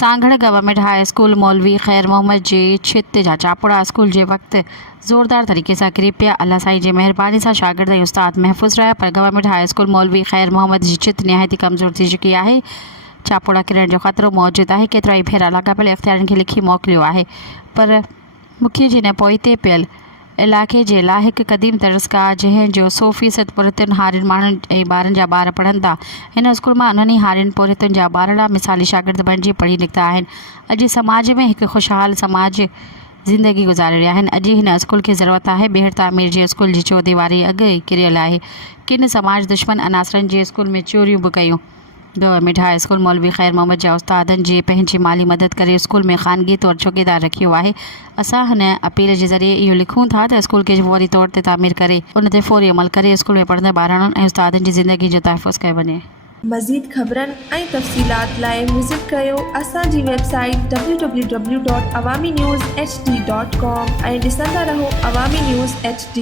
Sanghar government high school मौलवी ख़ैर मोहम्मद जे छित जा चापुड़ा स्कूल जे वक़्तु ज़ोरदार तरीक़े सां किरी पिया। अल्लाह साईं जी महिरबानी सां शागिर्द ऐं उस्ताद महफ़ूज़ रहिया, पर गवर्नमेंट हाई स्कूल मौलवी ख़ैर मोहम्मद जी छित निहायती कमज़ोर थी चुकी आहे। चापुड़ा किरण जो ख़तरो मौजूदु आहे। केतिरा ई भेरा लाॻापियल इख़्तियारनि खे लिखी मोकिलियो आहे, पर मुखी जे न पोइते पियल इलाइक़े जे लाइ हिकु क़दीम दरसगाह जंहिंजो 100% पुरितुनि हारियुनि माण्हुनि ऐं ॿारनि जा ॿार पढ़नि था, हिन स्कूल मां उन्हनि हारियुनि पुरितुनि जा ॿारड़ा मिसाली शागिर्द बणिजी पढ़ी निकिता आहिनि। अॼु समाज में हिकु ख़ुशहाल समाज ज़िंदगी गुज़ारे रहिया आहिनि। अॼु हिन स्कूल खे ज़रूरत आहे। ॿीहर तामीर जे स्कूल जी चौदीवारी अॻु ई किरियल आहे। किन समाज दुश्मन अनासरनि जे स्कूल में चोरियूं बि कयूं। गवर्नमेंट हाई स्कूल मौलवी ख़ैर मोहम्मद जा उस्तादनि जे पंहिंजी माली मदद करे स्कूल में ख़ानगी तौर चौकीदार रखियो आहे। असां हिन अपील जे ज़रिए इहो लिखूं था त स्कूल खे फौरी तौर ते तामीर करे उन ते फौरी अमल करे स्कूल में पढ़ंदड़ ॿारनि ऐं उस्तादनि जी ज़िंदगी जो तहफ़ुज़ कयो वञे। मज़ीद ख़बरनि ऐं तफ़सीलात लाइ विज़िट कयो असांजी वेबसाइट www.awamiNewsHD.com ऐं ॾिसंदा रहो अवामी न्यूज़ HD।